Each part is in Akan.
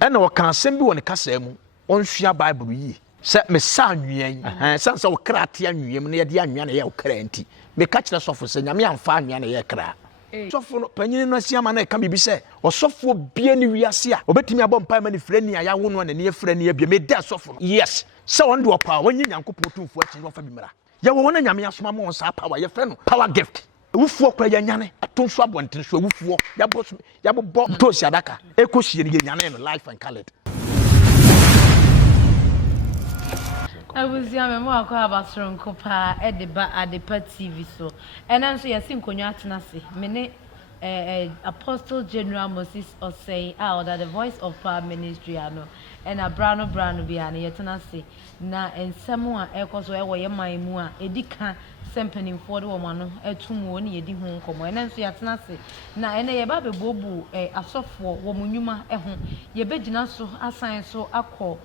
ɛna wɔka asɛm bi wɔ ne kasa mu ɔnsua bible yi sɛ me sa anwea san sɛ wo kra te anwea mu na yɛde anwea na yɛ wo kra nti me ka kyerɛ sɔfo sɛ nyame amfa anwea na yɛ kra sɔfo no panyin no asiama na ɛka bibi sɛ ɔsɔfo bia ne wiase a obetumi abɔ mpa ma ne frɛ ni ayawo no na ne frɛ ni abia me da sɔfo no yes sɛ wɔn de ɔpa wɔnyi nyankopɔn tumfo akyi wɔfa bi mra yɛ wɔ wɔn nyame asoma ma wɔn saa power yɛ frɛ no power gift ewufuo kora yɛ nyane atonso abɔnten so ewufuo yabɔ tosi adaka ekosie ne yɛ nyane no life and colored Abuzia me mo akwa abasronko pa edeba adepa TV so enanso yesi nkonwa atena se me ne Apostle General Moses Osei that the voice of power ministry ano ena brano bia ne yetena se na ensemo a ekoso e wo ye man mu a edika sempening for the woman etum wo ne yedi ho nkomo enanso yetena se na ene ye ba bebobu asofo wo munwuma ho ye begina so asan so akọ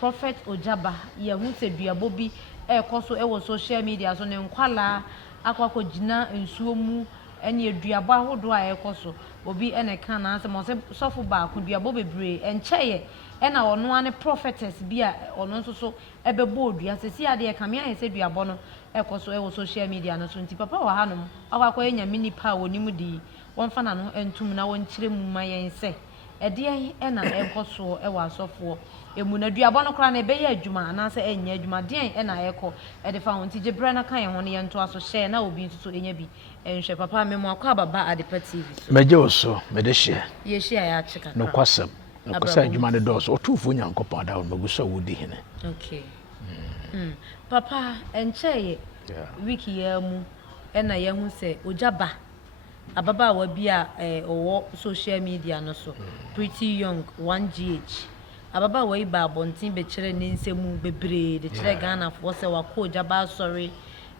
Prophet Ojaba ye hu se duabo bi ekoso e wo social media so ne nkwala akwakọ gina nsuo mu ene duabo ahodo a ekoso obi ene kan na asem so sofo ba ko duabo bebre encheye ena ono ane prophetess bi a ono nso so ebebo odua sesi ade e kamia ye se duabo no ekoso e wo social media no so nti papa wa hanom akwakọ enya mini pa wonimu di wonfa na no entum na won kire mu ma yen se ede ena ekoso e wa asofo emuna duabo no kra na ebe ye adwuma anase enya adwuma den ena ayeko edefa ho nti gebre na kan ye ho ne ye nto aso share na obi nso enya bi enhwe papa me mo akwa baba adepa TV so meje oso mede share ye share ya chika no kwasam no kwasa adwuma ne doso otufo nyankopon da no gusa wodi hene okay papa encheye wiki ya mu ena ye hu se Ojaba ababa wa bia owo social media no so pretty young 1GH ababa wa iba abontin be kire ne nsemu bebre de kire Ghana fo se wa ko Ojaba sorry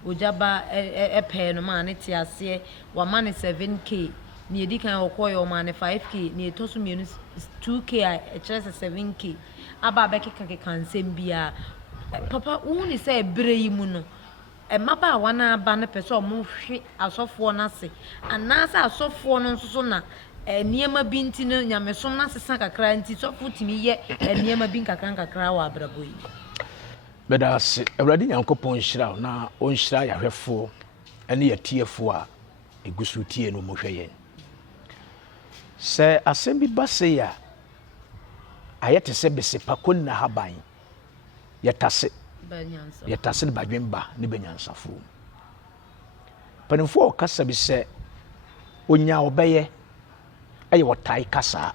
Ojaba epe no ma ne ti ase wa ma ne 7k ni edikan okoyo ma ne 5k ni etosu mienu 2k a kire se 7k aba be keka nsem bia papa uni se ebre yi mu no maba wana ba na pese o mo hwe asofo na se anasa asofo no nso na niema bi nti no nyamesom na sesa kakra nti sofo timi ye niema bi kakra wa abrabo yi beda se awradi nyankopon hira na on hira ya hwefo ene ya tiefo a egusu tie no mo hweyen se asem bi base ya ayete se bese pakon na haban yetase yetase ne badwemba ne benyansafo panimfo kasa bi se onya obeye aye wotai kasa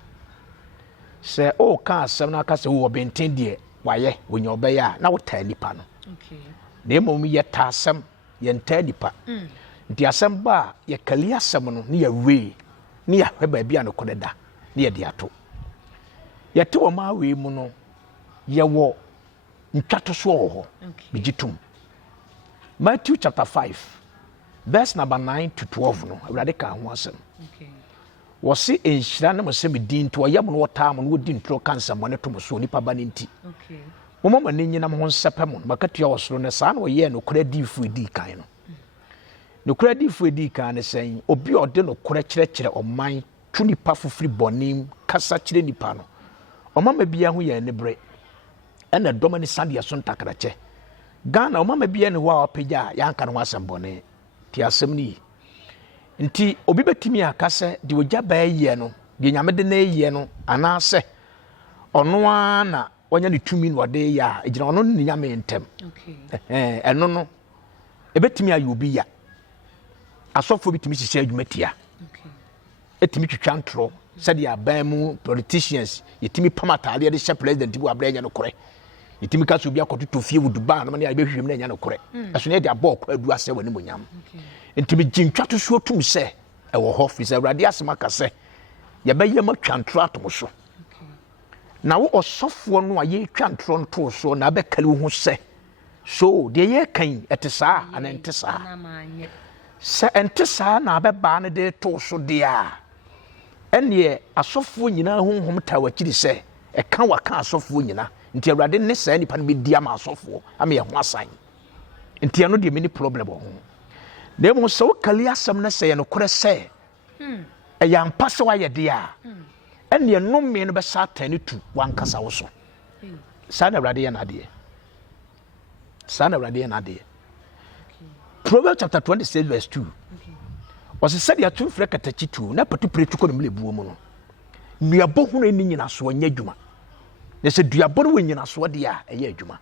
se o ka asem na kasa wo benten de waye onya obeye a na wotai nipa no okay na emom yeta asem yenta nipa nti asem ba ye kali asem no ne ya we ne ya hweba bia no kodeda ne ya de ato yete wo ma we mu no ye wo ntwato so ho bigitum Matthew chapter 5 verse number 9 to 12 no awrade ka ho asem okay wose enhira na mose medin to yam no wota am no wodi ntro kansa mo ne to so nipa ba ne nti okay mo ma ne nyina mo ho nsepam no makatua wosoro ne saa no ye no kora difu edi kan no kora difu edi kan ne sen obi ode no kora kyerɛkyerɛ oman tu nipa fofiri bonim kasa kyerɛ nipa no omama bia ho ye ne bre ena domani sandia so ntakrache Ghana omama bia ne ho a opagya yanka no asembone ti asem ni nti obi betimi akase de Ojaba ye no de nyamede na ye no anase ono na wonya ne tumi no de ya ejina ono ne nyame ntem okay eno no ebetimi ayo obi ya asofo bitimi hihye adwumatia okay etimi twitwa ntro sade abamu politicians yetimi pamatale de hye president bu abranya no kore yetimi kaso obi akoto fie wuduba no ne abehwem na nya no kore aso ne de abok adu ase wani monyam okay ntimi gintwato so tum se e wo ho fi se awrade asema ka se ye be ye matwa ntro atom so okay na wo osofo no aye twa ntro nto so na be kale wo hu se so de ye kan etesa ana entesa na manye se entesa na be ba ne de to so de a ene asofo nyina honhom tawakiri se e kan waka asofo nyina nti awrade ne sa nipa no be dia ma asofo ama ye ho asan nti ano de mini problem ho Nemo so kali asem na se no kore se ya mpa se wa ye de a and ye no me no be Satan to one kasa also. Sana Radi and Adi. Sana Radi and Adi. Proverbs chapter 26, verse 2. Was a said ya two frekatachi two, na patu pray to come live. We are both in a swan yejuma. They said, do you borrow when you are swadia a yejuma?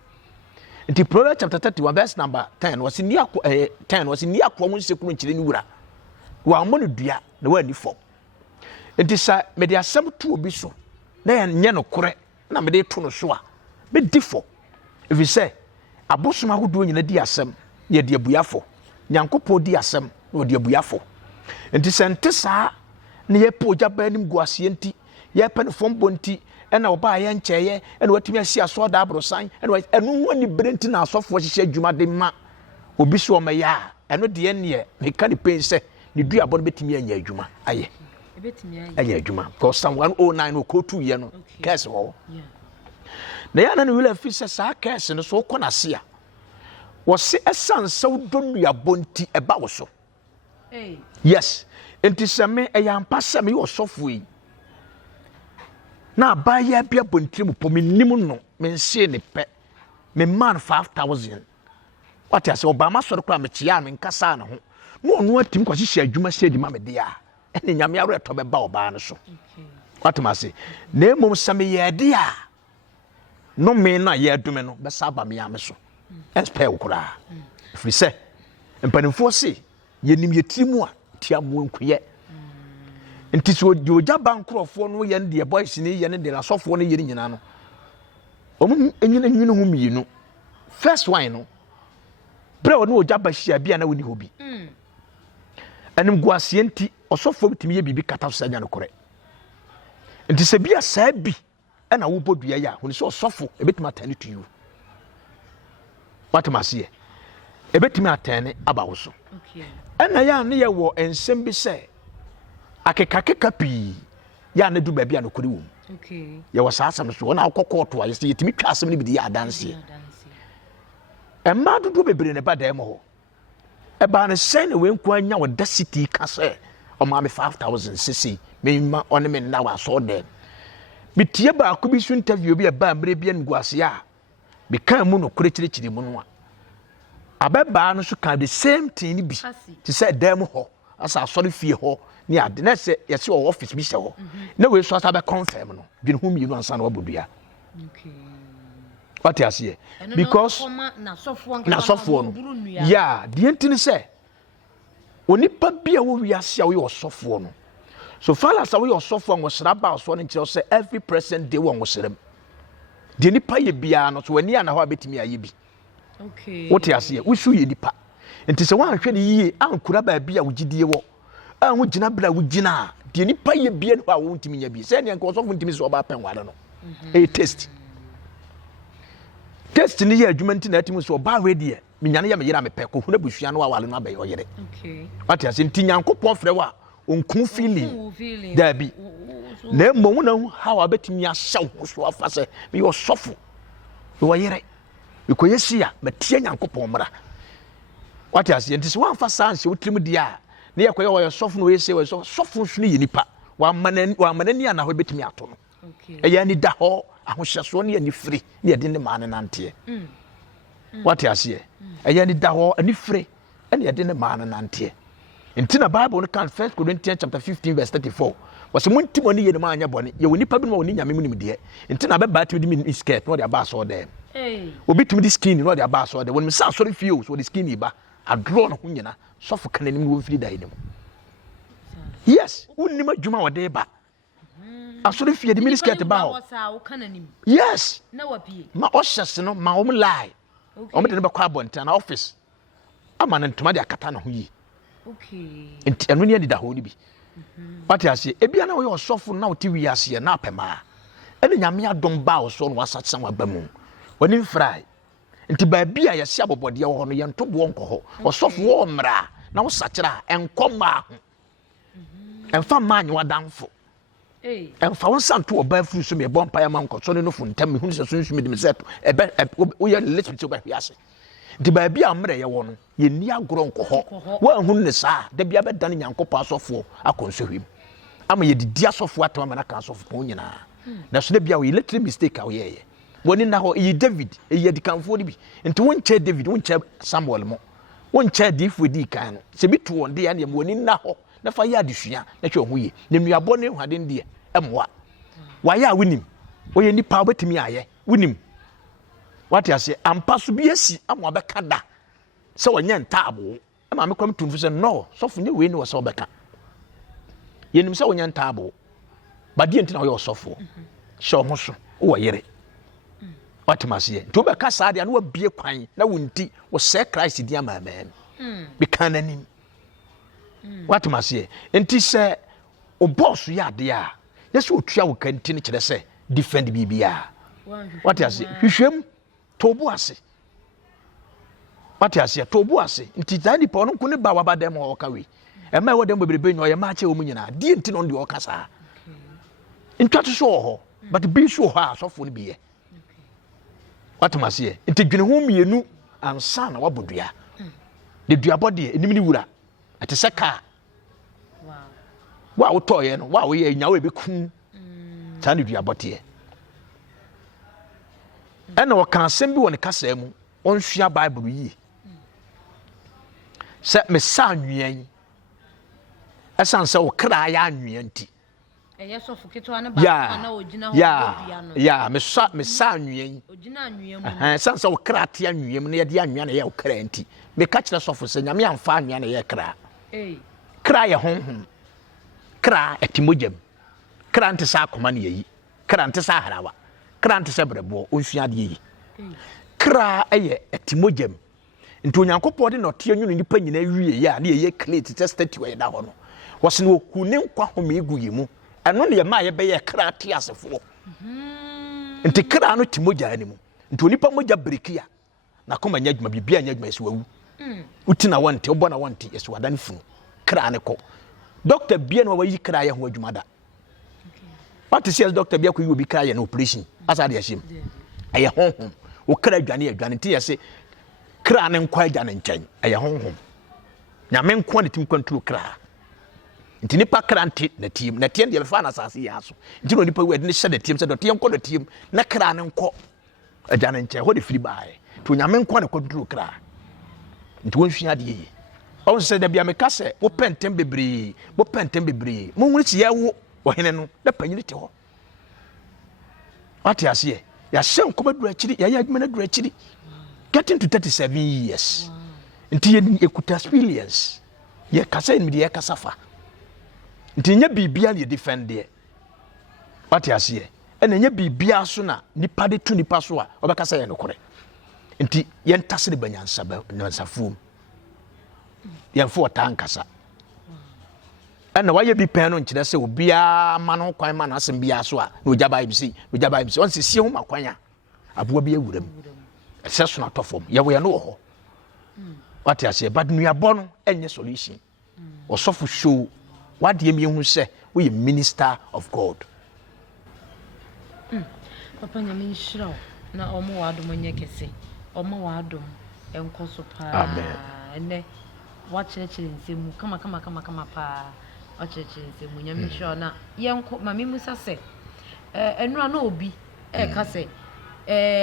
And the Proverbs chapter 31, verse number 10 was in near 10 was in near common sequence in Ura. While money dear, the word before. It is a media some two be so. They are nyano correct, na me de tono soa. Be diffo. If you say, a bossma who doing in a diasem, ye dear buyafo, Nyankopo diasem, or dear buyafo. And this antessa near po jabanim guasienti, ye pen from bonti, and I'll buy and chair, and what me see a sword abro sign, and what and when you bring in our software, she said, Juma de ma, will be so maya, and what the end year, he can't pay say, you do about betting me and Juma. Aye. Aye, Juma, because someone 109 will go 2 years, cares all. The other will have fishes are cares and so conasia. Was a son so don't be a bonti about so. Yes, it is a me a young passer me or software. Now buy ya be a bonti for me nimuno, men say the pet, me man 5,000. What has Obama sort of climate yam in Cassano? No one team because she said you must say the mamma dear. And in Yamia to be bow so. What must say? Name of some year dear. No man not yet domino, but Saba me amaso. As pale cry. If we say, and Penenforce, ye name your team Tiam won't quiet. And tis what you jab bank for no yen dear boys in the yen and they are soft one yen in ano. And you know whom you know. First wine. Bro no jab by share be an winning hobby. And guasienti or so for me be cut off Sanyano correct. And to say be a sabi, and I will put be a when it's so soft a bit maternity to you. What must see? A bit maternity about so. And I am near war and send be say, I can capi, Yana do baby and could okay. You was awesome so one I'll call twice, you to me passing with the dancing. And Madu do be in a bad demo. About a send away when you were the city castle or mammy 5,000 cc, me ornament now I saw them. But Tiaba could be soon tell you be a Bambrabian Guasia. Become mono creature the monoa. I bet Barnes should kind the same thing be to say demo ho as I sorry fear ho near the next yes your office be so. No way so I have a confirm no, in whom you don't sound what be. Okay. What I say? Because na soft one. Yeah, the entity say. Oni pa bia wo wiase a wo soft one. So far as we soft one was raba so in say every present day one was rem. The nipa ye bia no so ani ana ho abetimi aye bi. Okay. What I say? We should ye nipa. Enti se wan hwe ne yie ankura ba bia wo gidie wo. An wo gina bra wo gina. The nipa ye bia no a wo ntimi nya bi. Se ne nko so ntimi so ba pen ware no. E test. Test ni ye adwuma nti na atimu so ba ready me nyane ya me yira me pe ko huna busua no awale no abaye oyere. Okay. What I say nti nyankopon frɛ wa onkun feeling. There be. Na mo na how abetimi ahyew so afa se me yo sofo. We oyere. We ko yesia matie nyankopon mra. What I say nti so wan fa sanse wotrim dia na ye ko ye wo sofo no yesi wo sofo hwene ye nipa. Wa manani ana ho betimi ato no. Okay. Eya ni da ho ahohyeso ne ani firi ne ye de ne ma ne nante. What I say? Eya ni da ho ani firi ne ye de ne ma ne nante. Nti na Bible no kan 1 Corinthians chapter 15 verse 34. Was munti moni ye ne ma anya bone. Ye woni pa bi no woni nyame munim de. Nti na be ba ti mi skirt no de aba so there. Obi tumi di skin no de aba so there. When me sa sorry feel so the skin ba a draw no hunyina so for kan anim wo firi dai dem. Yes, wonni ma djuma wo de ba. Asori fie de mini skirt ba ho. Yes. Na wapie. Ma oshas no ma wo lie. O me de be kwa bonta na office. Ama na ntoma de akata na ho yi. Okay. Enti anu ne de ho ni bi. What I say, ebia na wo yo sofo na wo ti wi ase na apema. Ene nyame adom ba wo so no wasatsa wa ba mu. Oni fry. Enti ba bia ye se abobode ye wo no ye ntobo nko ho. Wo sofo wo mra na wo sakira enkoma ho. Emfa manyi wadanfo. Emfa won santo oba furu so me bompa ya man koso no funtam hu se sunsu me de meseto ebe wo ye little ba hwiase. Di ba bia amre ye wo no ye ni agoro nko ho. Wa hu ne sa da bia be dan nyankopɔ asofo akonso hwim. ama ye didi asofo atama na ka asofo pon nyina na so na bia we little mistake a we ye woni na ho ye David ye dikanfo ni bi nti won che David won che Samuel mo won che difo di kan no se bi to won de ya ne woni na ho na fa ya adesua na hwe ho ye na nuabo ne hwade de emwa wa ya wonim oye nipa obetimi aye wonim what you say ampa so bi asi amwa beka da se wonya ntaabo ama me kwam tumfu se no so funye we ni wo se obeka yenim se wonya ntaabo ba die ntina wo yo sofo hye omo so wo yere what must ye to beka sa de na wo bie kwan na wonti wo se Christ di ama amam be kananim what must ye enti se o boss ya de a yeso otua wo kanti ne kire se defend bibia what you say hwehwem tobu ase what you say tobu ase nti tani pa onko ne ba wabadem ho kawe e ma wo dem bebrebe nyo ye ma che wo munyina die nti no de o kasa ntwato so ho but be so ha so fo ne biye what must ye nti dwene ho mienu ansa na wabodua de duabode enim ni wura ate se ka wa wo toye no wa wo ye nya wo be kun tani duabode ena wo kan asem bi woni kasa mu onhua bible yi se me sa anwen esan se wo kra ya anwen nti eye so fuketo ana ba na ogina ho bia no ya me sa anwen ogina anwen mu esan se wo kra te anwen mu na ye de anwen na ye wo kra nti me ka kire sofo se nyame amfa anwen na ye kra kra ye honhom kra etimogem kra nte sa akoma na yi kra nte sa harawa kra nte se brebo onhua de yi kra eye etimogem nti onyankopɔ de no te nwunu nipa nyina wie ya na ye create te statue ye da ho no wɔse no okune nkwa home egu yi mu ɛno ne ye ma ye be ye kra te asefo nti kra no timogya ani mu nti onipa mogya brekia na koma nya adwuma bibia nya adwuma so wawu utina wonte obo na wonte yeso wadan funu kra ne ko doctor bia no wayi kra ye ho adwuma da what is doctor bia ko yi obi kra ye na operation asa de ashim aye honhom wo kra adwane nti yese kra ne nkwa agya ne nkyɛn aye honhom nyame nkwa ne tim kwantuo kra nti nipa kra nti na tim na tiem de be fa na asase ya so nti no nipa we de ne hyɛ de tiem sɛ do tiem kɔ do tiem na kra ne nkɔ agya ne nkyɛn ho de firi bae to nyame nkwa ne kwantuo kra nti wonhua de yi ɔn sɛ da bia me ka sɛ wo pɛntem bebree mo hu si ya wo ohene no da panyini te hɔ ate ase ya hyɛ nkɔba dura akiri ya adwuma na dura akiri getting to 37 years nti ye kuta experience ye kasa ni ye kasa fa nti nya bibia ye defend there ate ase ɛna nya bibia so na nipa de tu nipa so a obɛkasa ye no kore nti ye ntase de banyansa ba nsafuom ye mfo tankasa ɛna waye bi pɛn no nkyerɛ sɛ obia ma no kwan ma no asem bia so a na ogya ba bisi on se sie ho makwan a aboa bi awuram ɛsɛ so na tɔfom ye wo ye no ho what you say but nuabɔ no enye solution osofo show what dey me hu sɛ we minister of God papa nyame nhyira na ɔmo wadom nye kese ɔmo wadom enko so pa amen ene wakyerɛkyerɛ nsɛmu kama pa wakyerɛkyerɛ nsɛmu nyame nhyira na yenko mame musa sɛ enura na obi ka sɛ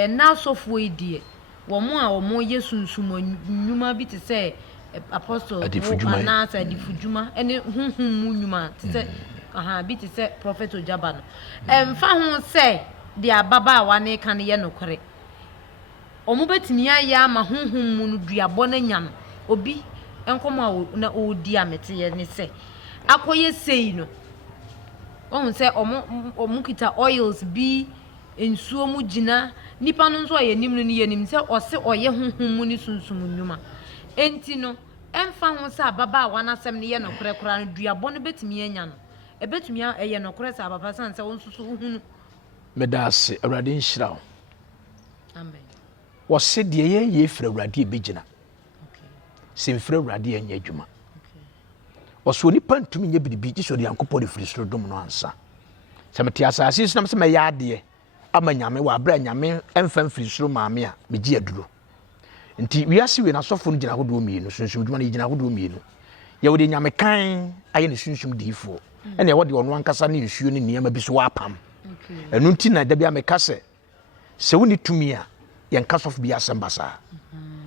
na asofo idie womo a womo yesunsum nnwuma bi te sɛ apostle ana sa difudwuma ene hunhum mu nnwuma te sɛ bi te sɛ prophet Ojaba no emfa ho sɛ de ababa wa ne kan ye nokore omo betimi aya ma hunhum mu no duabɔ na nya no obi enkomo na odi amete ye ne sɛ akoye sei no ohun sɛ omo kita oils bi ensuo mu gina nipa no nso aye nim no ne yenim sɛ ɔse ɔye honhom mu ne sunsum nnwuma enti no emfa ho sɛ ababa wa na asɛm ne ye nokore kora no duabɔ no betimi anya no ebetumi eye nokore sɛ ababa san sɛ wonsusu hunu medase awurade nhyira amen wɔse de ye frɛ awurade ebegina sɛ mfrɛ awurade anya adwuma wɔso nipa ntumi nya bidibi gye so de yankopɔ de firi soro dom no ansa sɛ mete asase so nam sɛ mɛyɛ ade ama nyame wɔ abra nyame emfa mfiri soro maame a megye aduro nti wiase we na sɔfo no gyina hodo mienu sunsum dwuma no gyina hodo mienu ye wo de nyame kan aye ne sunsum diifo ene e wode ono ankasa ne nsuo ne niam bi so apam enu nti na da bia meka se woni tumi a yen kasof bi asembasa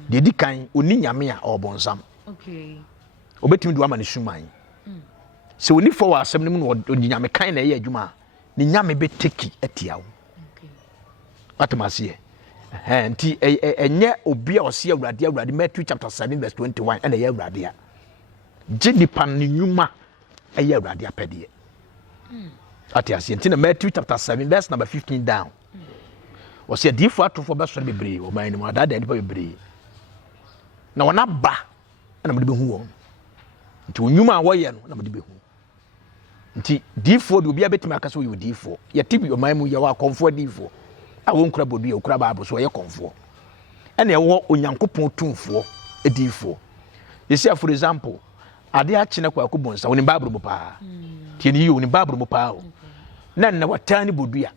de di kan oni nyame a obonsam obetimi do ama ne suman se woni fo wa asem ne mu oni nyame kan na ye adwuma ne nyame be teki atia wo atamase nti enye obi a ose awurade Matthew chapter 7 verse 21 ene ye awurade a gidi pan ne nyuma eye awurade apede atiase nti na Matthew chapter 7 verse number 15 down ose adifo atofo be sore bebre o man ni mo adada nipa bebre na wona ba na mo de behu won nti onyuma a wo ye no na mo de behu nti difo de obi abetima akase wo ye difo ye tibi o man mu ye wa konfo difo a won kura bodu ye kura baabo so ye konfo ene ye wo onyankopon tumfo edifo you see for example ade a chine kwa akobonsa woni baabro bo pa tie ni yo woni baabro bo pa o na watani bodu a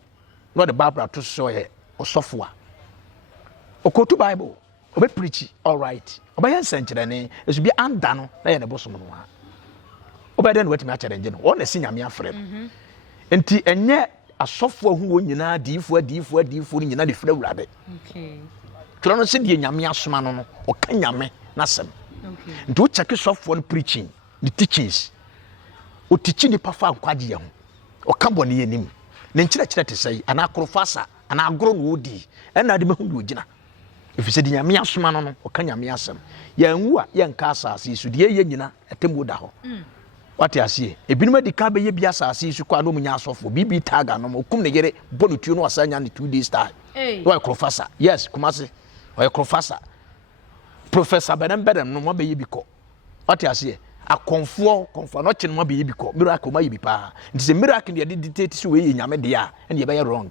no de baabro to so ye osofo a okotu bible obe preach all right obe yan senkyere ne esu bi anda no na ye ne bosom no ha obe den wetimi a challenge no wona si nyame afrem enti enye asofo hu wo nyina difo ni nyina de fra wurade tro no se de nyame asoma no o ka nyame na sem nti wo check sofo no preaching the teachings o teaching ni pafa nkwaje ho o ka bone yenim ne nkyerɛ te sɛ ana akorofasa ana agoro no odi ɛna de mehu de ogina efise de nyame asoma no o ka nyame asem ya nwu a ye nka asase su de ye nyina etemu da ho wate ase ebinuma di ka be ye bia asase su kwa no munya asofo bibi taga no okum ne yere bonu tuo no asanya ne 2 days time wo akorofasa yes kumase wo akorofasa professor benembedem no mo be ye biko wate ase akonfo no kye no be ye biko miracle ma ye bi pa nti se miracle de dictate so we ye nyame de a ene ye be wrong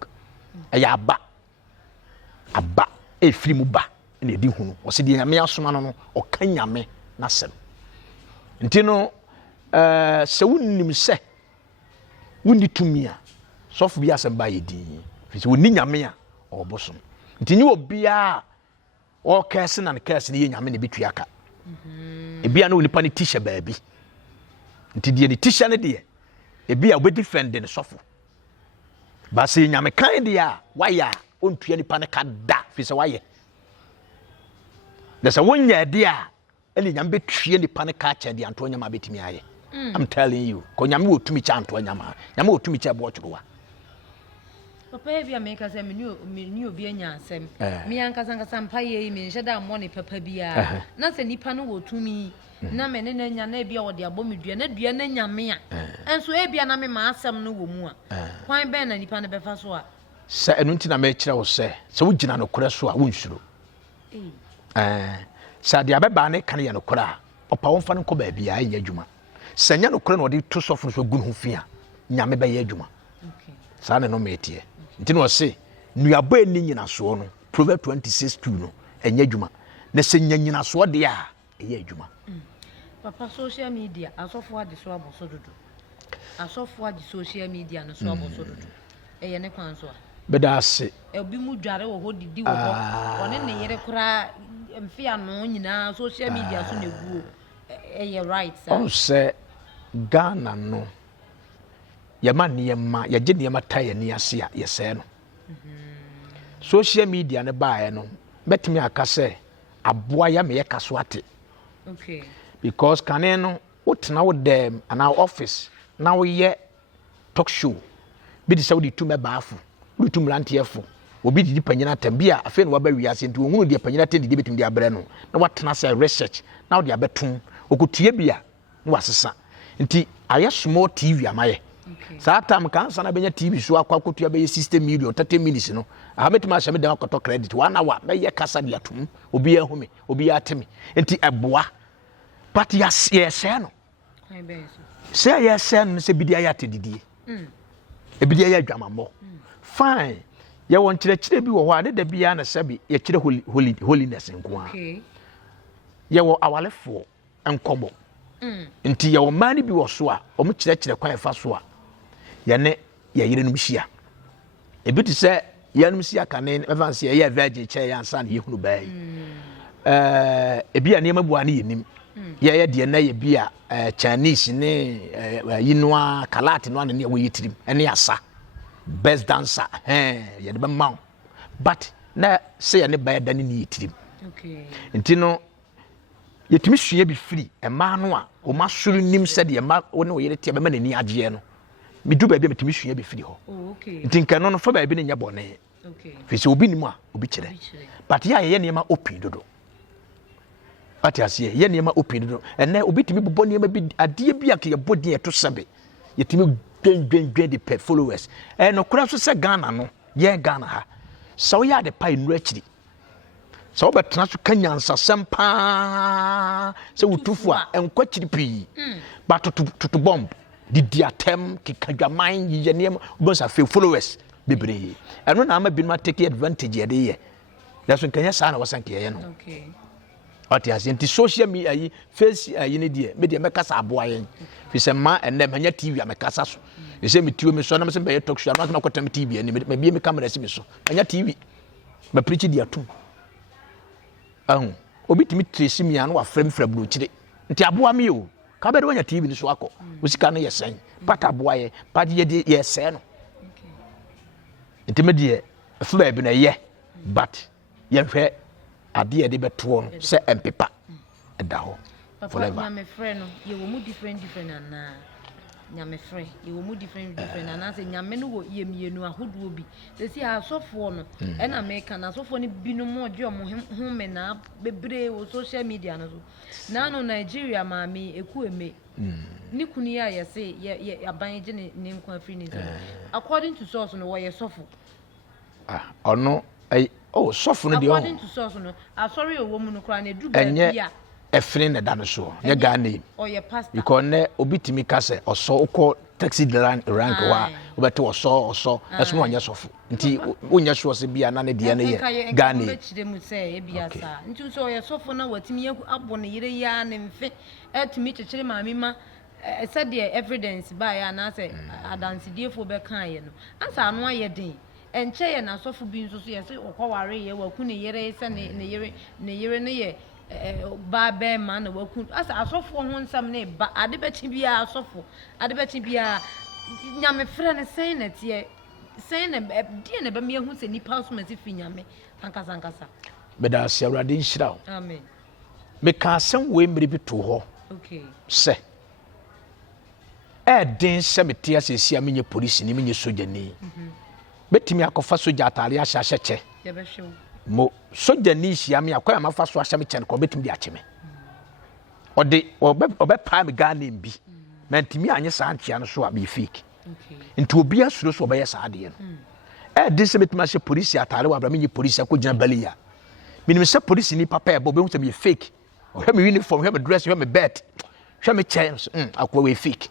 ya aba e firi mu ba ene edi hunu o se de nyame asoma no o ka nyame na sem nti no se wonnim se wonni tumia sofu bi asem ba ye din fi se wonni nyame a obosom nti nyi obia o kese na kese ne ye nyame ne bituaka ebia no nipa ne tisha baabi nti die ne tisha ne de ebia obe defend ne sofu ba se nyame kan de a waya ontua nipa ne ka da fi se waye da se wonya de a ele nyame betue nipa ne ka cha de anto nyama betimi aye I'm telling you ko nyame wo tumi cha anto nyama nyame wo tumi cha bo tworowa papa bia make say me obi anya asem me ankasa mpa ye me nheda mo ne papa bia na se nipa no wo tumi na me ne nya na bia wo de abomedua na dua na nyame a enso e bia na me ma asem no wo mu a kwan ben na nipa ne befa so a se enu ntina me kire wo se wo gina no kore so a wo nsuro sa dia beba ne kan ye no kore a opa wo mfa no ko ba bia ye adwuma sanya no kore no de to sofo so gu no fia nyame ba ye adwuma sa ne no metie nti no se nuaba ni nyina so no Proverbs 26:2 no enya adwuma na se nyina so de a ye adwuma papa social media asofo ade so aboso dodo asofo ade social media no so aboso dodo eye ne kwan so a beda se obi mu dware wo ho didi wo ho one ne yere kura mfia no nyina social media so na guo eye right sir on se Ghana no yama niyema yaje niyema taye ni ase a yese no social media ne baaye no betimi akase aboa ya me yekaso ate okay because kane no wotena wo dem ana office na wo ye talk show bi di saudi tu me baafu wo tu mrantiefo obi di panyina tambia afi no waba wiase nti wo hunu di panyina tendi betum di abre no na watena say research na wo di abetum okutue bia na wasesa nti aye small tv amaye sa tam kansa na benya tv so akwakotua be system million 30 minutes no ahametima ahame dem akoto credit 1 hour na ye kasa dia tum obi ahumi obi atemi nti eboa but yes no say yes no se bidia ya tedidie ebidia ya adwamambo fine ye won kire bi wo ho ade da bia na sabi ye kire holiness nko a ye wo awalefo enkobo nti ye wo mani bi wo so a o mu kire kwan fa so a ye ne ye yire no bihia ebi ti se ye no sia kane evanse ye virgin che ya ansa na ye hunu bai ebi ya ne mabuane yenim ye de na ye bia Chinese ne yinwa kalate no ne we yitirim ene asa best dancer ye de be ma but na say ye ne ba da ne yitirim okay ntino yetimi hwe bi free e ma no a o ma suru nim se de ma woni wo yere tie be ma nani agye no medu ba bi metimi hwe bi free ho okay ntinka no fa ba bi ne nya bone okay fi se obi ni mu a obi kire but ya ye ne ma open dodo ati asiye ye ne ma open dodo ene obi timi bobɔ ne ma bi ade bi aka ye bodi eto sebe yetimi dwen de pe followers no kura so se Ghana no ye Ghana ha so ya de pa enu akiri so obetena so kanyansa sempa se wutufu a enko akiri pi but to bomb di atem kikadwaman ye ne bo sa fe followers bebre eno na ama bi ma take advantage ye de ye that's when kanya sa na wasanke ye no okay ati asenti social media yi face yi ne die media mekasa aboa yen fi se ma enne manya TV amekasa so e se metiwo me so na me se be talk show na na kwata me TV ni me bie me camera si me so manya TV ma preach dia tum ahun obi timi trace mi an wa frem bro chire nti aboa me o ka be de wanya TV ni so akọ osika no ye sen pata aboa ye pata ye de ye sen no nti me die fa ba bi na ye but ye hwe ade de beto no se empepa eda ho forever nyame frɛ no ye wo mu different ana nyame frɛ ye wo mu different ana se nyame no wo ye mienu ahodo bi se si asofo no e na me kan asofo no bi no mo de omo ho me na bebre wo social media no so na no Nigeria ma me eku eme ni kuni ya ye se ye aban je ne nko afri ni according to source no wo ye sofo ono ai sofo no de according to source no asori owo mu no kra na edu ba bia efrin na dan so ye Ghana oye pastor because ne obitimi ka se oso uko taxi rank wa obeto oso eso no anya sofo nti wonya so se bia na ne de na ye Ghana be chire mu se e bia sa nti so oye sofo na watimi ye abo ne yire ya ne mfe etimi chechire maami ma said the evidence by ya na se adansi diefo be kan ye no ansa anu aye den enche ye na sofo bi nso so ye se okwaware ye waku ne yire se ne yire ne ye ba be man na waku asa asofo ho nsam ne ba ade bechi bia asofo ade bechi bia nyame frɛ ne sen na tie sen na die na be me hu se nipa so masi fi nyame ankasa beda se awrade nhyira o amen me ka asɛm we mmere bi to ho okay se den se mete asesi a menye police ni menye soja ni betimi akofa soja atare ahyahye che ye be hwew mo soja ni hia me akoya mafa so ahyame che ko betimi di akyeme ode obe pa me Ghana mbi mantimi anye sa antia no so a be fake okay nti obi asuro so obe yesa ade no den se betimi ahye police atare wa bra menye police akogina balia minim se police ni papa e bo be hu se be fake hwe me uniform hwe me dress hwe me belt hwe me chains akwa we fake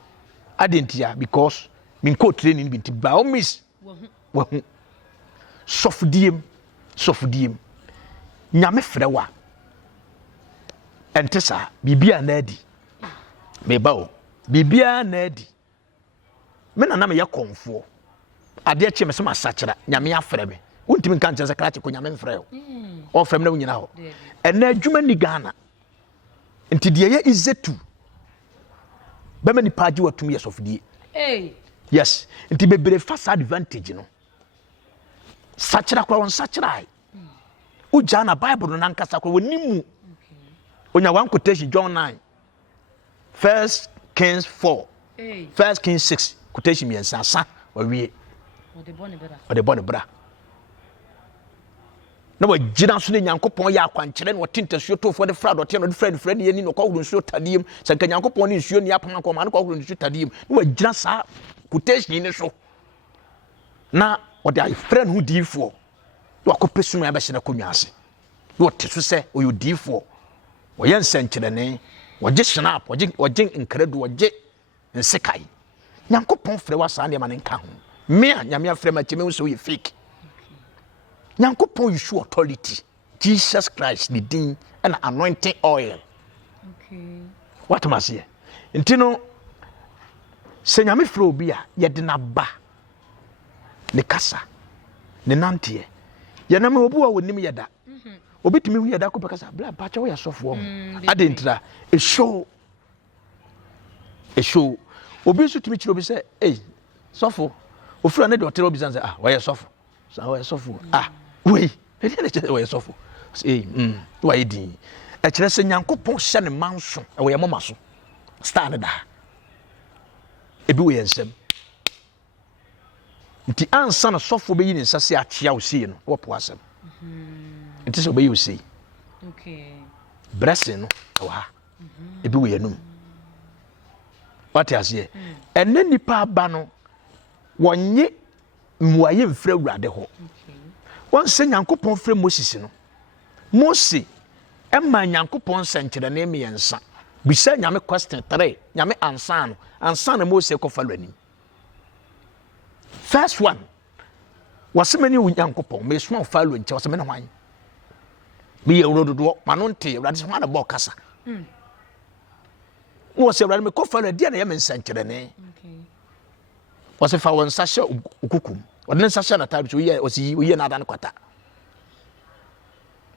adentia because min ko training bi nti ba o miss wahu sofudiem nyame frɛ wa entesa bibia na adi me ba o bibia na adi me na me ya konfo ade ache me se masakira nyame afrɛ me wontimi kan kyerɛ sɛ krache ko nyame mfrɛ o frɛ me na wunyina ho ena adwuma ni Ghana nti de ye izetu bema ni pagi watum ye sofudie yes nti bebre fast advantage no sachira kwa won sachira uja na Bible no nankasa kwa wonimu onya one quotation John 9 1 Kings 4 1 Kings 6 quotation miensa sa wawie ode bone bra na wagina so ne Nyankopon ya akwankyere ne wotinta suo to for the fraud ote no the friend ye ni no kwa suo tadiem sanka Nyankopon ne suo ni apama kwa man kwa suo tadiem na wagina sa quotation ni so na ode ai friend who difo wakopesu ya bɛhyɛ na konwa ase wo teso sɛ oyo difo wo yɛ nsankyerɛne wɔgye snap wɔgye nkredo wɔgye nsekai Nyankopon frɛ wa saa ne ma ne nka ho me a nyame afrɛ ma kyeme wo sɛ wo yɛ fake Nyankopon issue authority Jesus Christ the din and anointing oil okay what must ye ntino sɛ nyame frɛ obi a yɛde na ba ne kasa ne nantie yanam obu a wonim yeda obi timi hu ya da ko pekasa bla ba cha wo ya sofo adentra e show obi so timi chiro bi say sofo ofura na de otero bi say wo ya sofo so wo ya sofo wei e dey che wo ya sofo wo ya din e kire se Nyankopon hye ne manso e wo ya mama so star ne da ebi wo ya nsem nti ansa na sofo be yi ne nsase achia wo sie no wo po asem nti so be yi wo sei okay blessing no wo ha ebi wo ya num what you say enne nipa aba no wonye muaye mfra wurade ho won se Nyankopon frɛ Moses no Moses emma Nyankopon senkyere na eme yensa bisa nyame question 3 nyame ansa na Moses ko falo anim first one wasemani Nyankopon me so falo nche wasemani hwan me ye wrododo mano nte wurade so na bo kasa wose wurade me ko falo dia na ye me senkyere ne wose fa won sahye okukum won sahye na tabi so ye na adan kwata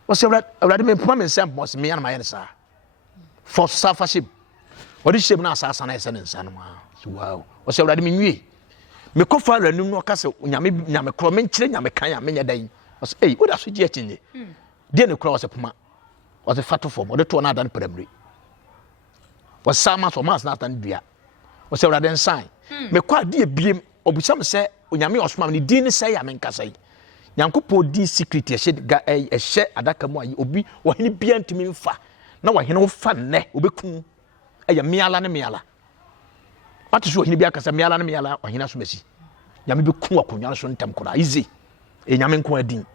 wose wurade me poma me nsam wose me yana ma ye sa for safaship wodi shebe na asasa na ese ne nsa no so wow wose wurade me nwie me ko falo anum no kase nyame kro me nkyere nyame kan ya me nya dan wose woda so gi akinye dia ne kro wose poma wose fato form wode to na adan pramre wasama so mas na atan dua wose wurade nsan me kwa de biem obusam se onyame osoma ne din ne se ya me nkasai Nyankopon din secret ehye adaka mu ayi obi wahene bia ntimi mfa na wahene wo fa ne obekun eya miala ne miala pati so wahene bia kasa miala ne miala wahene asomasi nyame bekun akonwa so ntam kora easy nyame nko adin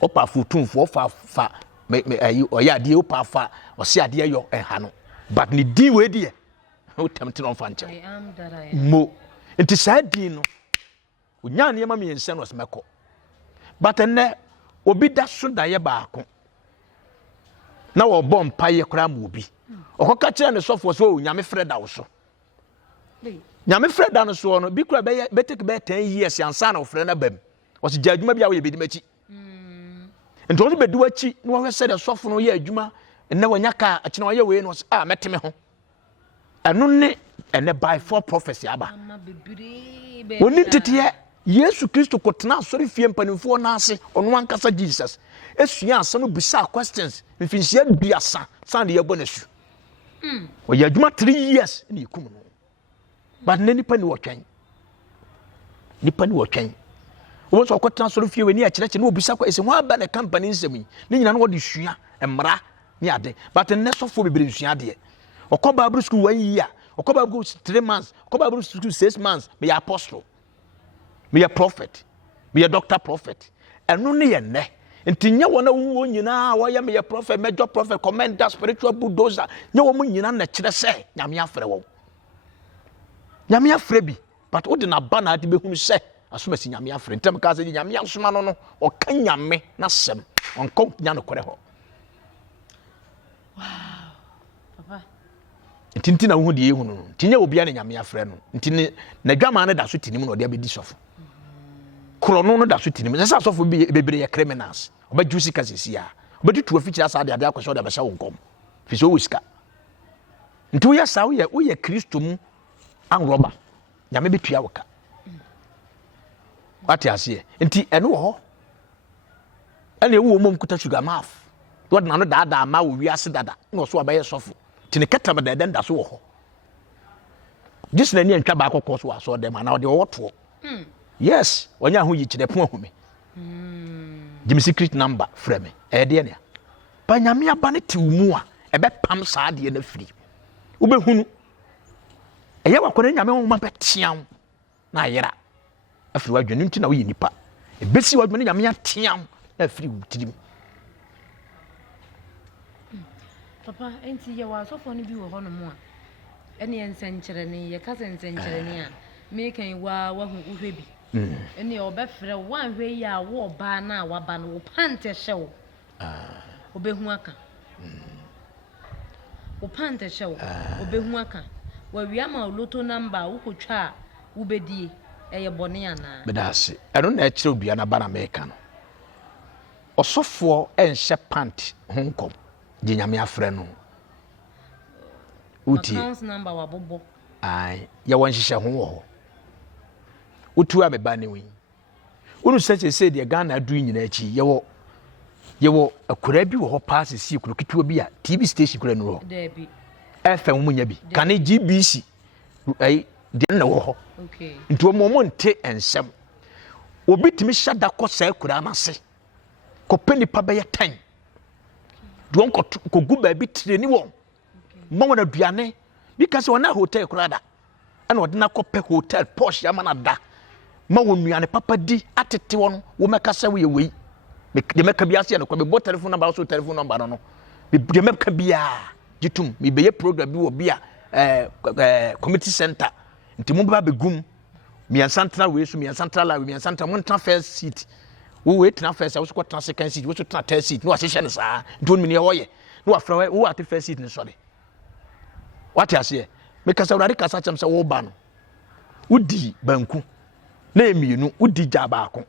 opa futumfo ofa fa me ayi oya de opa fa ose ade yo enha no but ni din we de o temte no fa nche mo enti sa din no onya ne ma me yense no semeko but enne obi da so da ye baako na wo bom paye kora ma obi okoka kire ne sofo so nyame freda wo so nyame freda no so no bi kora be take be 10 years ansa na wo freda bam wo se jadwuma bia wo ye bedimachi enti wo be duachi na wo hwese de sofo no ye adwuma enne wanya ka akina wo ye we no meteme ho eno ne ene by for prophecy aba woni tete Yesu Kristo kotena sori fie mpanimfo na ase ono ankasa Jesus esua asa no bisa questions mfinsia biasa san de yebo nasu o ya adwuma 3 years ni yikum no but nani pani wotwan wo so kotena sori fie we ni akireke na obisa kwa ese ho aba na company nsemi ni nyina no wode sua emra ni ade but nesofo bebere sua de okọ Bible school 1 year okọ Bible school 3 months okọ Bible school 6 months me apostle me a prophet me a doctor prophet enu ne ye ne ntinye wona wo nyina wo ye me a prophet major prophet commander spiritual bulldozer nye wo nyina na kire se nyame afre wo nyame afre bi but wo de na ba na ade behunu se asomasi nyame afre ntem ka se nyame asoma no o ka nyame na sem onko nya no kore ho wow papa ntinti na wo de ehunu no tinye obi a nyame afre no ntini na dwama na da so tinim no de abedi sofo krono no da so tinim se sa sofo bi bebere ye criminals oba juicy kasisi a oba tutu afikyira sa de akwaso de abesha wonkom fi so wiska nti wo ya sa wo ye Kristo mu anroba nyame betua woka wati ase nti eno ho ene ewu mom kuta sugar maf do na no da ma wo wiase dada no so abaye sofo tini keta ba da nda so wo ho dis na ni antwa ba akokọ so aso dem na de wo to yes onya ho yi kire pon ahume Jimmy secret number frɛ me de ne ba nyame aba ne ti mu a ebe pam saa de na firi wo be hunu eye wakore nyame ho ma betiam na ayera afiri wadwene nti na wo yi nipa ebesi wadwene nyame atiam na afiri wutirim papa enti ye wa sofo no bi wo ho no mo a ene ensenkyere ne ye kasa ensenkyere ne a me kan wa hu uhwe bi ene obefre wan hwe ya wo ba na wa ba no pante hyew obehu aka wo pante hyew obehu aka wa wiama loto number wo kotwa wo bedie eye bone ana bedase eno na ekire obia na ba na meka no osofo enhye pant honkom di nyame afre no uti account number wa bobo ai ya wanhyehyɛ ho wo utu abeba ne wi unu sɛ de Ghana adu nyina achi yewo akura bi wo ho pass si kuro ketewa bi a TV station kura no ho debi FM mu nya bi kane GBC ai de na wo ho okay nti wo mo nte ensem obi timi hyada kɔ saa kura na se kɔ penipa bɛyɛ 10 duon kɔ gu ba bi tire ni won ma wona duane bi ka se wona hotel kura da ana ɔde na kɔ pɛ hotel posh ya mana da ma won nuane papa di atete won wo meka se wo ye wei de meka bia se no kɔ be bo telephone number so telephone number no de meka bia gitum me beye program bi wo bia committee center nti mo ba begum mi ansantral we so mi ansantral la mi ansantral mo ntra first seat wo we tna first wo so ko tna second seat wo so tna third seat no ahyehyɛ ne saa nti on mi ne hoye no afra wo at first seat ne so de what you say me kasa wurade kasa kyem sɛ wo ba no wodi banku na emienu wodi jabaako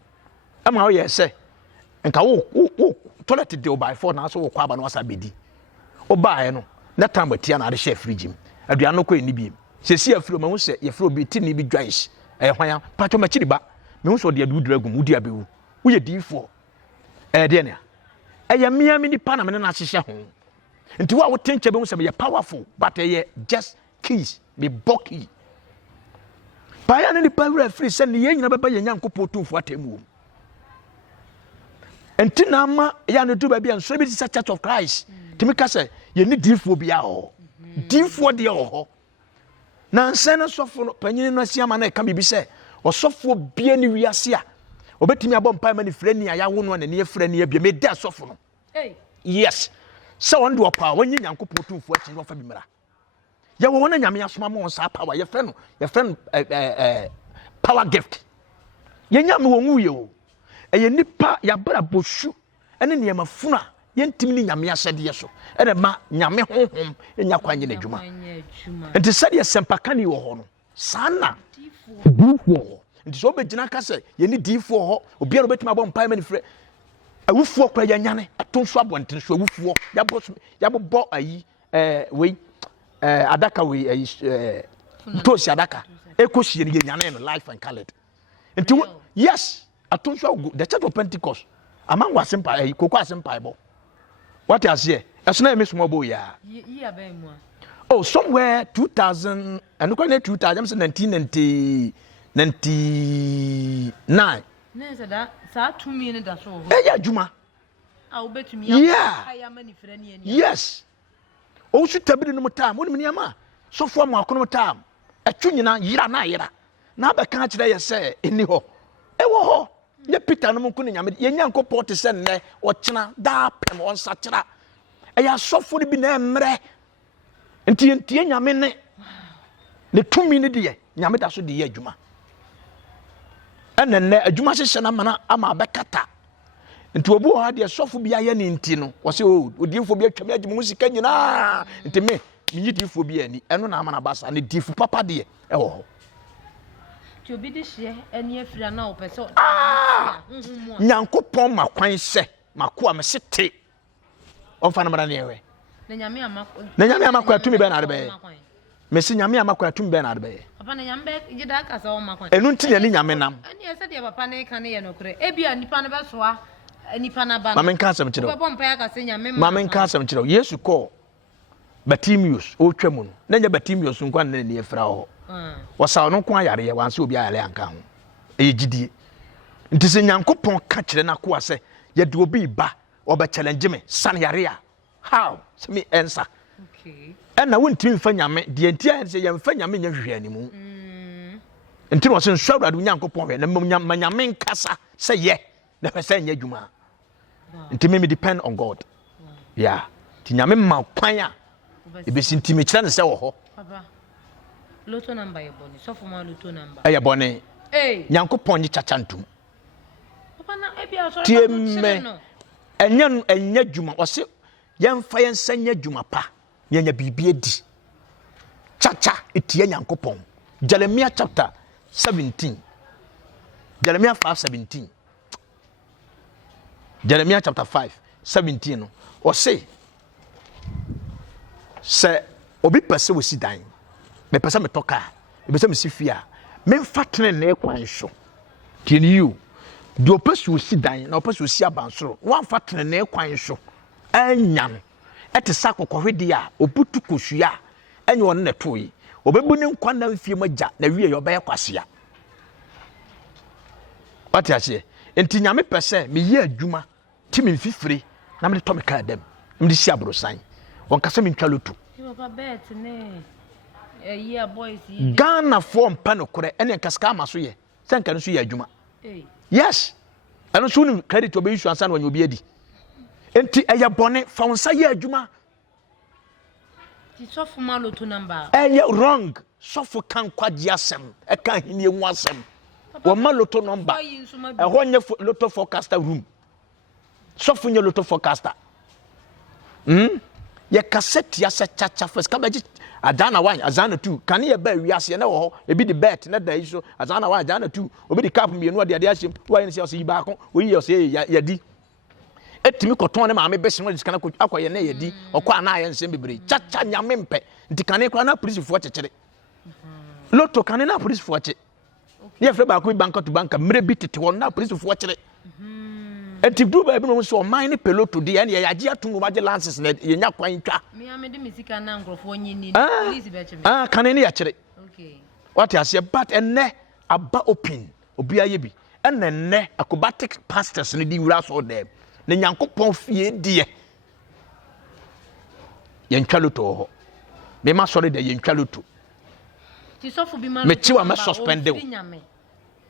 ama wo yɛ sɛ nka wo toilet de by 4 na so wo kwa ba no asa bedi o baaye no na time batia na ade hye fridge mu aduano ko eni bi sesi afiro ma wo sɛ ye fro bi ti ni bi dwais hwan patcho ma chiri ba me wo so de adu dragum wudi abewu wo ye difo de ne ɛyɛ mia mi nipa na me na hyehyɛ ho nti wo a wo tenche be wo sɛ me ye powerful but ye just keys me boki baya ne nipa wura free sɛ ne ye nyina beba ye nyankopɔ tumfo atemu enti na ma ya ne do ba bia nso bi ti Church of Christ timi ka sɛ ye ni difo bia ho difo de ho na nsɛn sɔfo no panyin no asia ma na ka bibi sɛ ɔsɔfo bia ni wiase a obetimi abɔ mpa ma ni frani a ya wo no na ne frani abia me da sɔfo no yes sɛ on do opa wanyi nyankopɔ tumfo akyi no fa bi mra ya wo na nyame asoma mo sa power ye frɛ no power gift ye nyame wo nwu ye o eye nipa ya bra bosu ene ne ma funa ye ntimi ni nyame asɛde ye so ene ma nyame honhom enya kwanye na dwuma enti sɛ de sempaka ni wo ho no sana difo nti so begina ka sɛ ye ni difo ho obi a obetimi abɔ mpa ma ni frɛ awufuo kora ya nyane atonso abonten so awufuo yabobɔ ayi wei adaka wei ayi ntosi adaka ekohie ne nyane no life and colored nti yes atonso go the Church of Pentecost among wasempa ayi koko asempa bo what you say eso na emi small boy ya year ba mu oh somewhere 2000 and ko na 2000 1999 na say that sa 2 million da so ho ya juma a obetumi ya aya mani frani ani yes o su tabiri no mutam woni mini ama so fo am akono mutam atwu nyina yira na ba kan kire ye se eni ho e wo ho ye Peter no munku ne nyame ye nyanko port se ne o kyena da pem on sa kyera e ya sofo bi na emre ntie nyame ne tumi ne de nyame da so de ye adwuma enenne adwuma hyehyɛ na mana ama bekata nti obu ha de sofo bi aye ne nti no wo se odifo bi atwa me agye mu sika nyina nti me yi difo bi ani eno na ama na basa ne difo papa de e wo ho ti obi de hye eni afira na opeso nyankopon makwan se mako am sete onfa na mara ne ewe na nyame amako atumi be na ade be mesi nyame amako atumi be na ade be papa na nyame be gida ka sa o makwan enu nti ne nyame nam eni ese de papa ne ka ne ye no kure e bia nipa ne be soa nipa na ba mama nka asem kire papa mpa ya ka se nyame mama nka asem kire Yesu ko Batimius o twemu no na nya Batimius nkwa ne ne efra ho wasa no ko ayare ye wanse obi ayare anka ho e gidie nti se nyankopon ka kire na ko ase ye de obi ba oba challenge me san yare a how se me answer okay na wontimi mfa nyame de ntia se ye mfa nyame nya hwehwe animu nti no se nso awrade nyankopon hwe na nyame nkasa se ye na pese nya dwuma nti me depend on God yeah ti nyame ma kwan a ebesi ntimi kira ne se wo ho papa loto number ye boni so for my loto number e ye boni nyankopon nyi chachantum papa na e bia so re no enya dwuma o se yemfa yensanya dwuma pa yenya bibie di chacha etie nyankopon Jeremiah chapter 17 Jeremiah 5:17 Jeremiah chapter 5:17 no or say obi pese we si dan me pese me toka e pese me si fia me mfatene na ekwan so tin you do pese we si dan na pese we si abansoro wan fatene na ekwan so anya no ete sakokohwede a obutu kosua enye won na toyi obebu ne nkwan na mfie magya na wie ye obeye kwasea wati ache enti nyame pese me ye adwuma ti me mfifire na me to me ka dem me si abrosan won kasa me ntwa lotu papa bet ne boys Ghana form panokore ene kaska amaso ye senka no so ye adwuma yes eno so ni credit obe issue ansa na obi adi enti eye bone fa wonsa ye adwuma ti sofu ma loto number wrong sofu kan kwaji asem e kan hini enwu asem wo ma loto number ho nye loto forecaster room sofu nye loto forecaster ye cassette ya se chacha first kabaji adana 1 azana 2 kan ye ba wiase na wo ebi the bet na da iso azana 1 adana 2 obi the cap mienu ade ahyem wa yin se o ba ko oyi o se ya di etimi koton ne ma me besin no diskana akoye na ya di okọ ana aye nsem bebre chacha nyame mpe ntikane kwa na police fo chekere loto kan na police fo che ye fre ba ko banka to banka mre bi tete won na police fo chere enti du ba bi no so man ne peloto de ya yaje atum ba je lances na ye nya kwan twa me amede misika na nkrofo nyini police be chebe kan ne ya chere okay what you say but enne aba open obi aye bi enne acrobatic pastors ne di wura so dem na nyankopon fie die ye ntwa loto ho me ma sori de ye ntwa loto ti sofu bi ma me chiwa me suspend de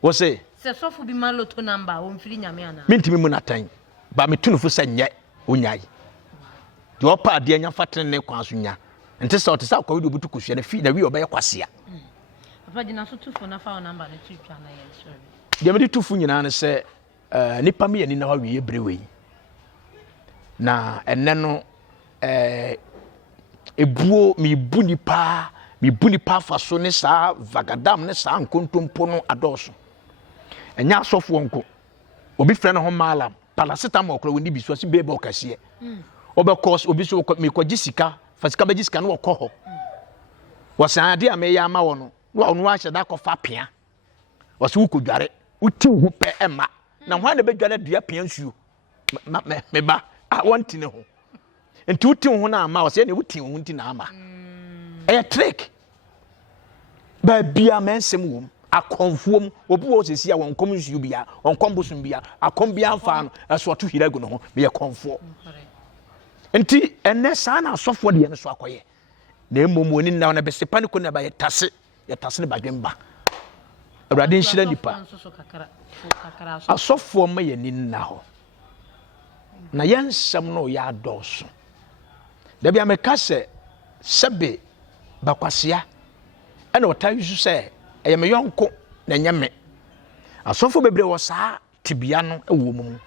wo say se sofu bi ma loto number o mfiri nyame ana mentimi mu natan ba me tunufu se nye onyai de opa ade anya fatene ne kwan so nya ente se otesa akwa do butu kusua na fi na wi obeye kwasea papa jina so tufu na fa number na twitwa na ye sorry de me de tufu nyina ne se nipa me yani na wa wi ebrewe na enne no ebuo mi bu nipa fa so ne sa vagadam ne sa nkontompo no adoso enya asofo nko obi frɛ no ho malam paracetamol okro woni bi so si bebe okase obe course obi so me kwaji sika fa sika baji sika no okɔ hɔ wasan ade a me ya ma wo no no wa hyɛ da kɔfa pia wase wo kodware uti wo pɛ ema na ho na bedware dua pia nsuo me ba a wanti ne ho enti uti ho na ama wase ne uti ho nti na ama trick ba bia mensem wo akonfuom obi wo sesi a won kom nsuo bia on kom bosum bia akom bia mfa no eso to hira gu no ho me ye konfo enti enne sa na asofo de ne so akoye na emomu oni na na be sepa ne ko na ba ye tase ne badwemba awrade nhira nipa asofo ma ye ni na ho na yensem no ya doso da bia me ka se sebe bakwasea ena otayisu se eyeme yonko na nyame asofo bebre wo saa tibia no ewo mu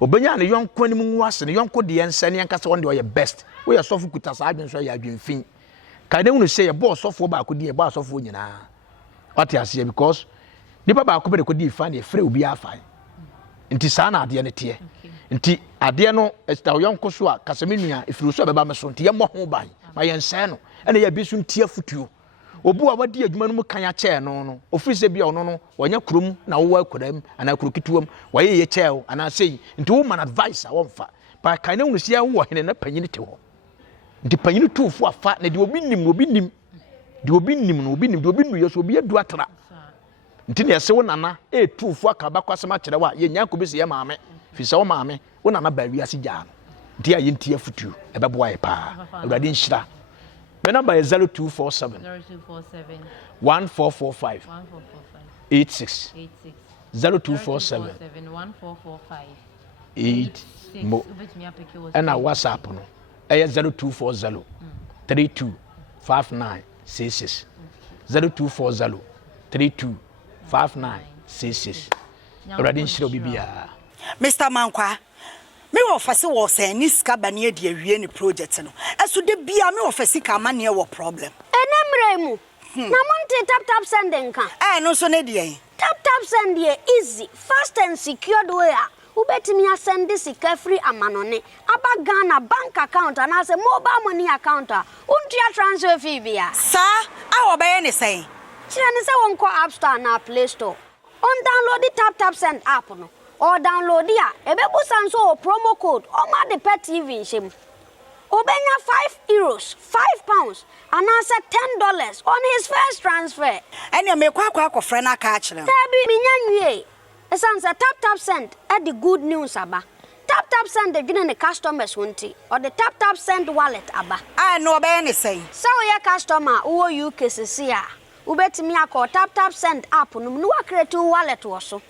obenya ne yonko ani mu wase ne yonko de ensane yankasa wonde oye best wo ye sofo kuta saa adwen so ya adwenfin ka de hunu se ye bo sofo ba ko die bo asofo nyina what you see because nipa ba ko be ko di fa ne frɛ obi afa nti saa na ade ne te nti ade no esta yonko so a kasaminua efiru so beba me so nti ye mo ho ban ma ye nsen no ene ye bi so ntia futuo obu a wadi adwuma no mu kan ya che no ofiri se bia ono no wonya krom na wo akwadam ana kurokituam waye ye che ana sei nti wo man advice a wonfa pa kan na unusia wo hene na panyini te ho nti panyini tufu afa na de obi nim de obi nu yeso obi adu atra nti ne yese wo nana tufu akaba kwasema kire wa ye nya ko bi se ye maame fi se wo maame wo nana ba wi ase gya no nti aye ntia futu ebebo aye pa awrade nhira. My number is 0247 1445 86 0247 1445 86 and our WhatsApp no 0240 32 59 66 0240 32 59 66 already shiro bibia Mr. Mankwa me office was any scabania de awie ni project no eso de bia me office ka mane wo problem enemremu na monte tap sending ka no so ne de tap send easy fast and secured way ubetimi asend sika free amanone aba Ghana bank account and as a mobile money account untia transfer fee bia sa a obeye ne say kire ne se won ko App Store na Play Store on download the tap send app no or download ya ebebusa nso promo code o ma the pet TV nshim obenya €5 £5 and answer $10 on his first transfer ene me kwa akofre na ka akire tabi minyanwie esanse tap send at the good news aba tap send the gene customers wonti or the tap send wallet aba ah no obeye ne say so your customer wo UK sesia ubetimi akọ tap send app no no create wallet wo so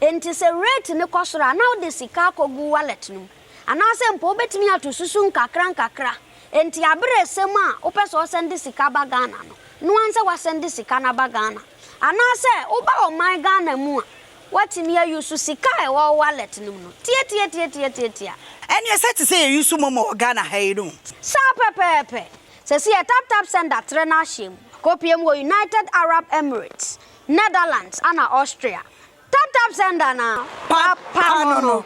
enti se rate ne kosora now the sika kogu wallet no anase mpo ubetimi atu susu nkakra enti abre sema upeso send sika ba Ghana no anse wa send sika na ba Ghana anase uba o my Ghana mu watimi ayusu sika e wo wallet no tie ene se te say yusu momo Ghana hayiru sa pepepe se si tap send atre na shim kopiem wo United Arab Emirates Netherlands and Austria tap send na pa no